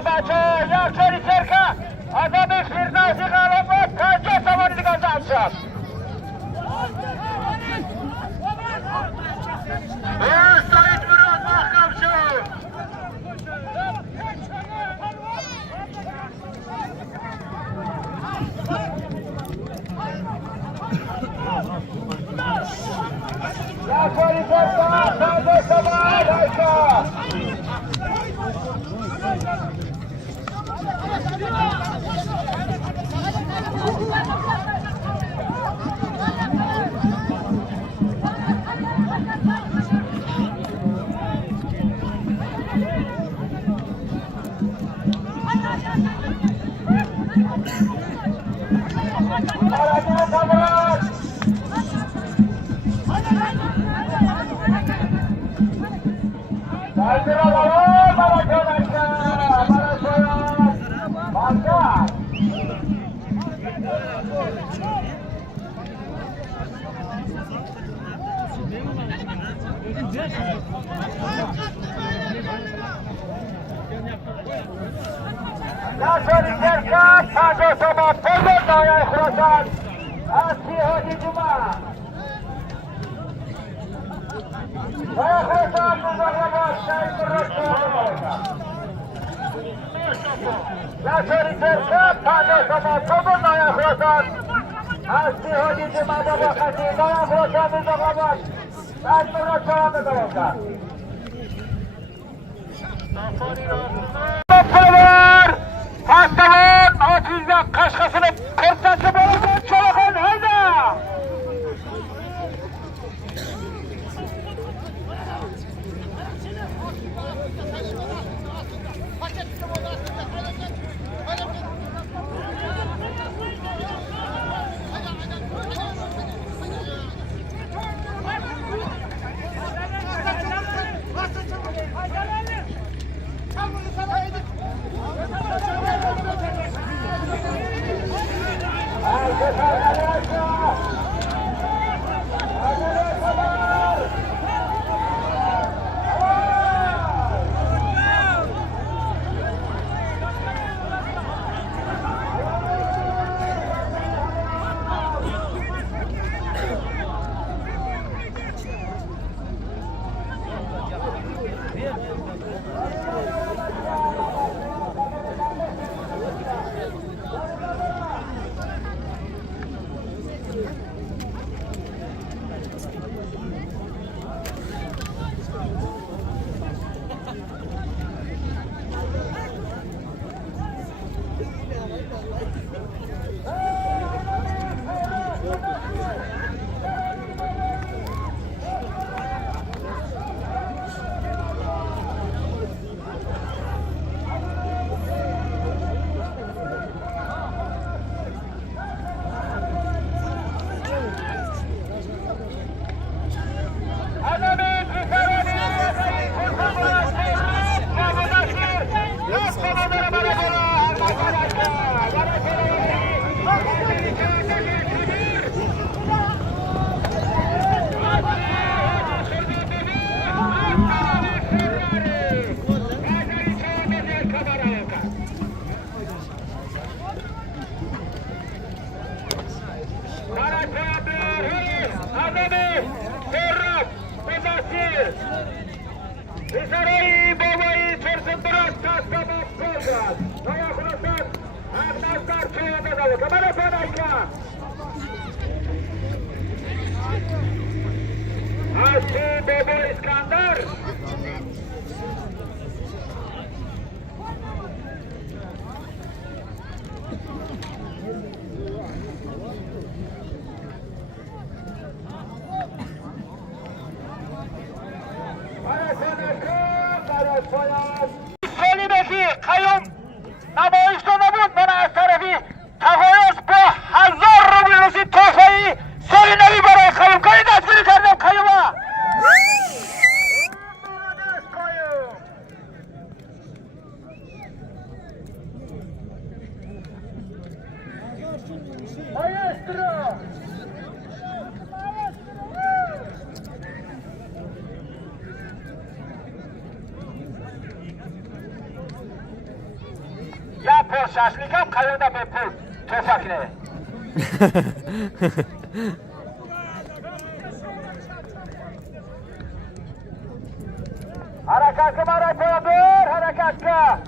بچه یک چاری چرکه آدم فیرنازی غلبات پنجه توانی دیگه زن شد سعید مراد محکم شد یک چاری چرکه پنجه توانی نشانی شرکت پنجه شما پزر نایه خراسان از سیهادی جمعه نایه خراسان مزاقبات شاید مرد نشانی شرکت پنجه شما پزر نایه خراسان از سیهادی جمعه بابا خطی نایه خراسان مزاقبات شاید مرد شما مزاقبات Hastalar acizden kaşkasını kırtası boğazın çolakın hayda! İzarayı babayı çörsündürün kaskabı kılgaz. Naya kulasan, Ermezler çoğu medalı. Kamera sanayka. Aşkı Baba İskandar. Selim'deki kayyum namayişte nabut bana az tarafi tağayız bu 1000 rublesi tuhfayı Selim'e bir baraya kayyum kayıt askeri kardeşim kayyuma Maestro bepul şaşlık ham, qayerda bepul to'fakni. Harakatga maratondir, harakatga.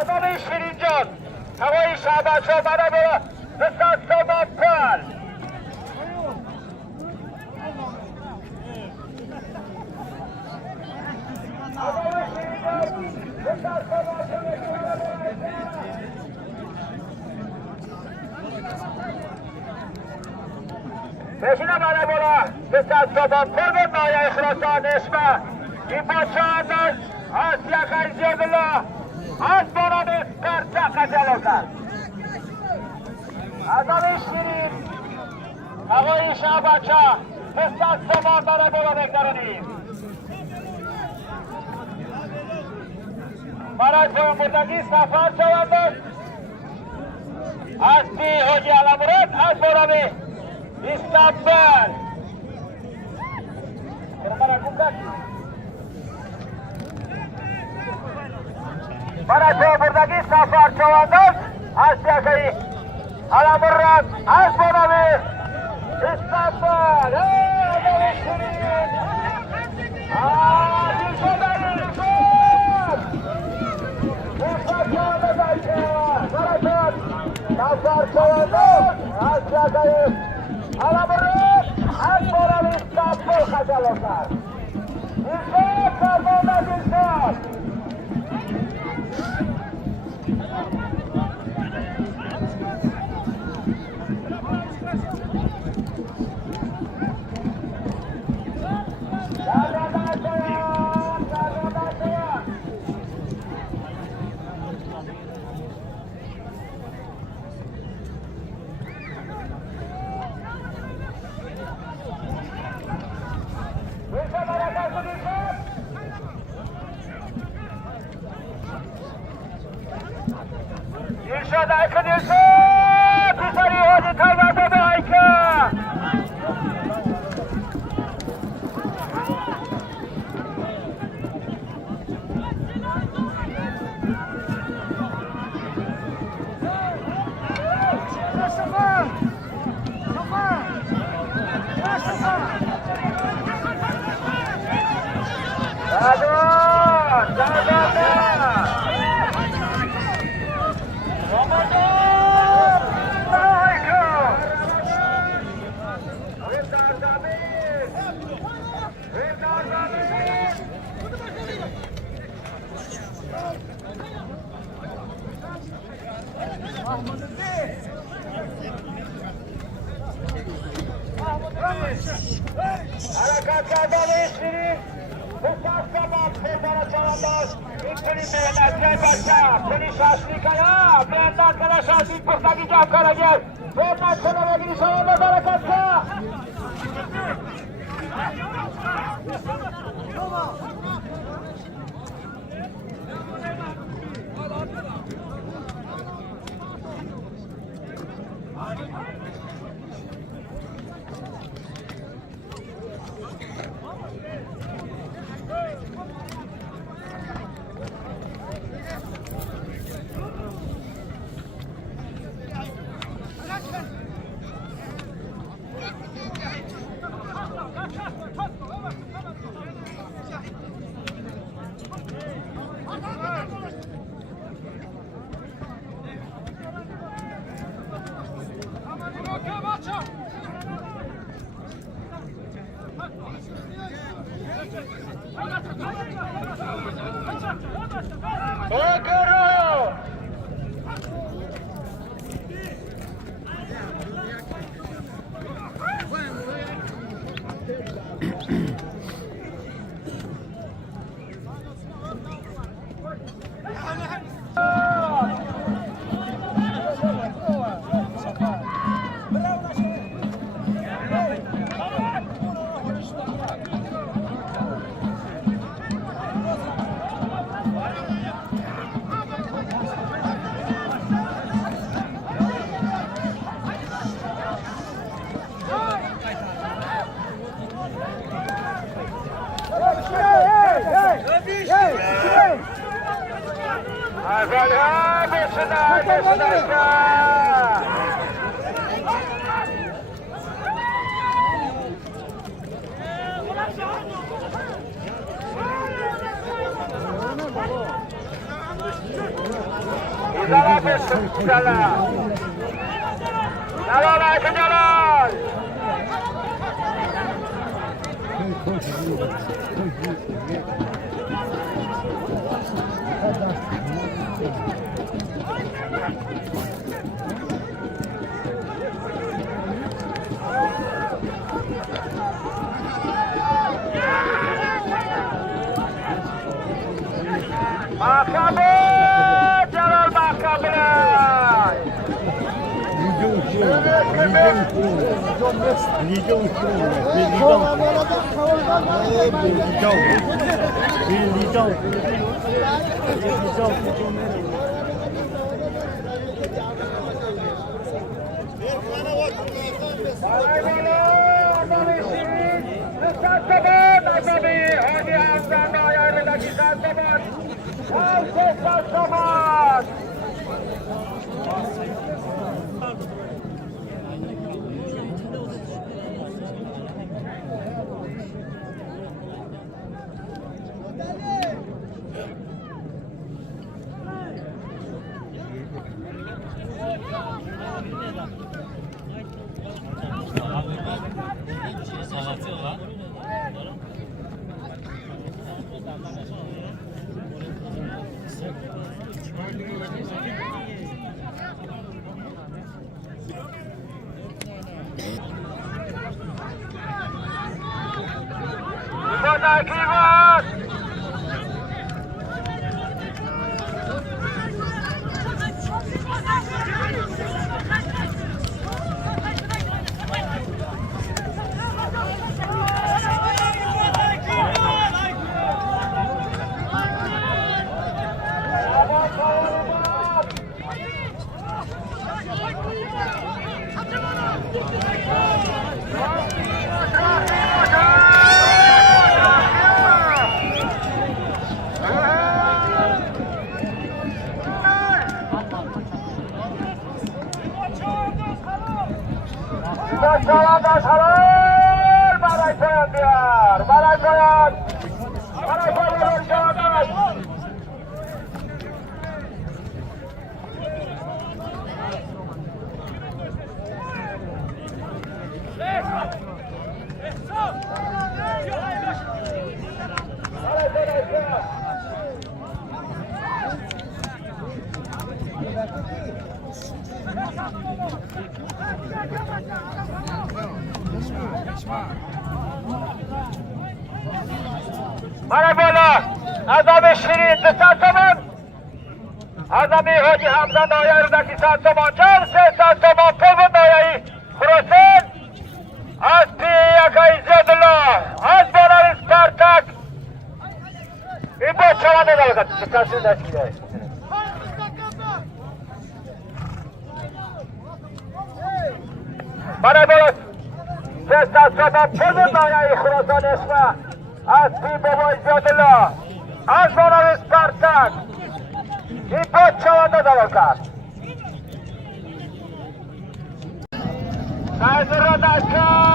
Adamı Şirincan, Havayı Şabaço bana böyle Rısat Samanpal. Adamı Şirincan, Rısat Samanpal. Peşine bana böyle Rısat Samanpal ve Naya İhlas'a neşme. İpaçağından Asya Kayziyadullah. Az bonanı karta kaçalırlar. Adamı Şirin, Havayı Şabaça, Fıstat Samanlara bola beklerini. Baraj boyunburadaki Safar Çavandır. Asli Hoca Alamurat, az bonanı İstanbul. Kırmara kumdak. Baraj boyunburadaki Safar Çavandır. Asya Kayı. Alamurrat, az bonanı İstanbul. Adamı Şirin. Dilşo'dan Dilşo. Mustafa Çağlı'daydı. Baraj Safar Çavandır. Asya Kayı. Alamurrat, az bonanı İstanbul kaçalırlar. Dilşo, Karbon'da Dilşo. Dilşat Aykın Dilşat! Dışarı Hoca Tarvada bir Aykın! Harekatlardan eşleri Fıstat Saman Fırmana Çalanlar İlkini beğenen Başka Polis Aslikaya Beğendi arkadaşlar ilk buradaki Cam Karagel Beğenden sonra ve giriş alanlar harekatta Ogoro! Mahkamı! Celal Mahkamı! Merhabalar, Azami Şirin, Sasaman. Azami Hoca Hamza Noyar'daki Sasaman, Çarşı Sasaman, Pulvun Noyar'ı, Frosen, Aspi Yaka İzzadullah, Azbalar Spartak, İbo Çalan'a da bakın, çıkarsın da çıkıyor. Merhabalar, Sasaman, Pulvun Noyar'ı, Frosen Esma, Aspi Baba İzzadullah, Azbalar Spartak, İbo Çalan'a da bakın. Kaydıradaka!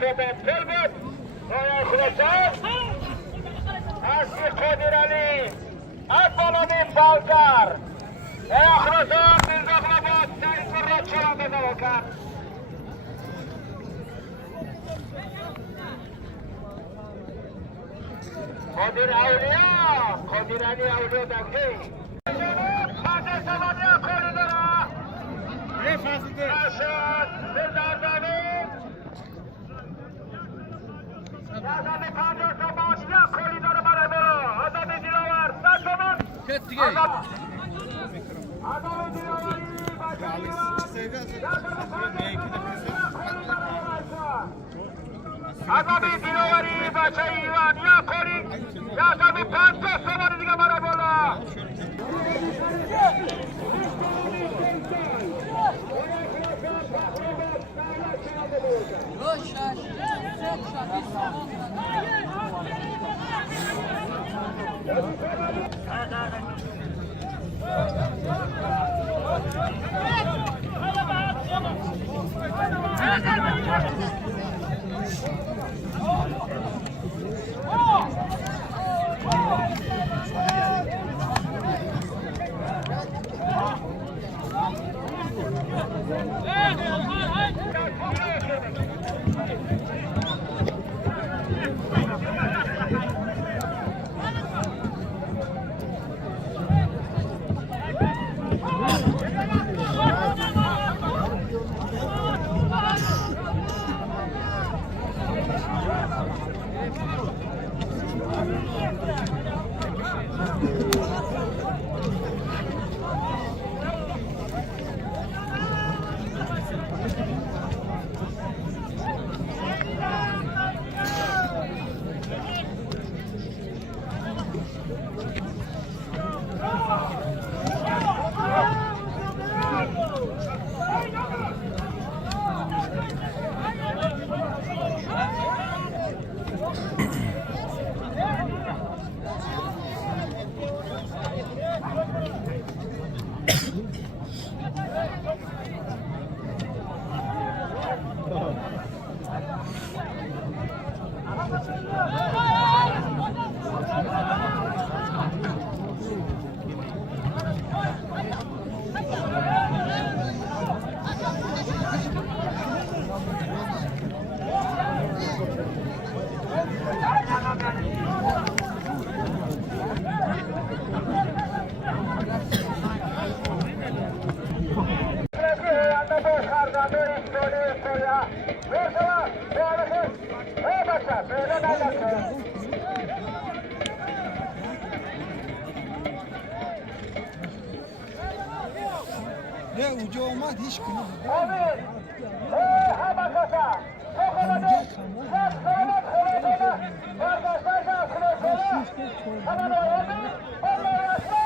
Sedat Telbet, arkadaşlar, Asli Kadir Ali, Akbalamin Balkar, arkadaşlar, Mirzablabat, Sayın Kırratçı'nda da bakar. Kadir Avliya, Kadir Ali Avliya Dangı. Fatih Samaniye koridora. Ne fazladır? Aşağı, Mirzablabat. Azami Fatih Samaniye koridora beraber. Azami Dilavar, Saçımın. Kettik. Azami Dilavar'ı Azami Dilavar'ı başayı var. Ya korin. Ya Azami Fatih Samaniye beraber. Böyle Ne ucu olmaz hiç günü. Abi. Habakata. Kokoladı. Sen söylemek kolay. Kardeşler de akıllı söyle. Hemen öğrendi. Onlar yaşlar.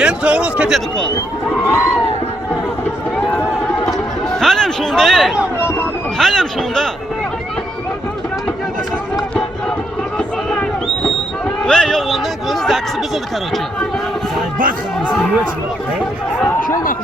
Endi to'g'ri ketadi ku. Halim shunda. Halim shunda. Ve yo ondan konu zakisi buzuldu karochi. Bak, sen yürü. Şöyle bak.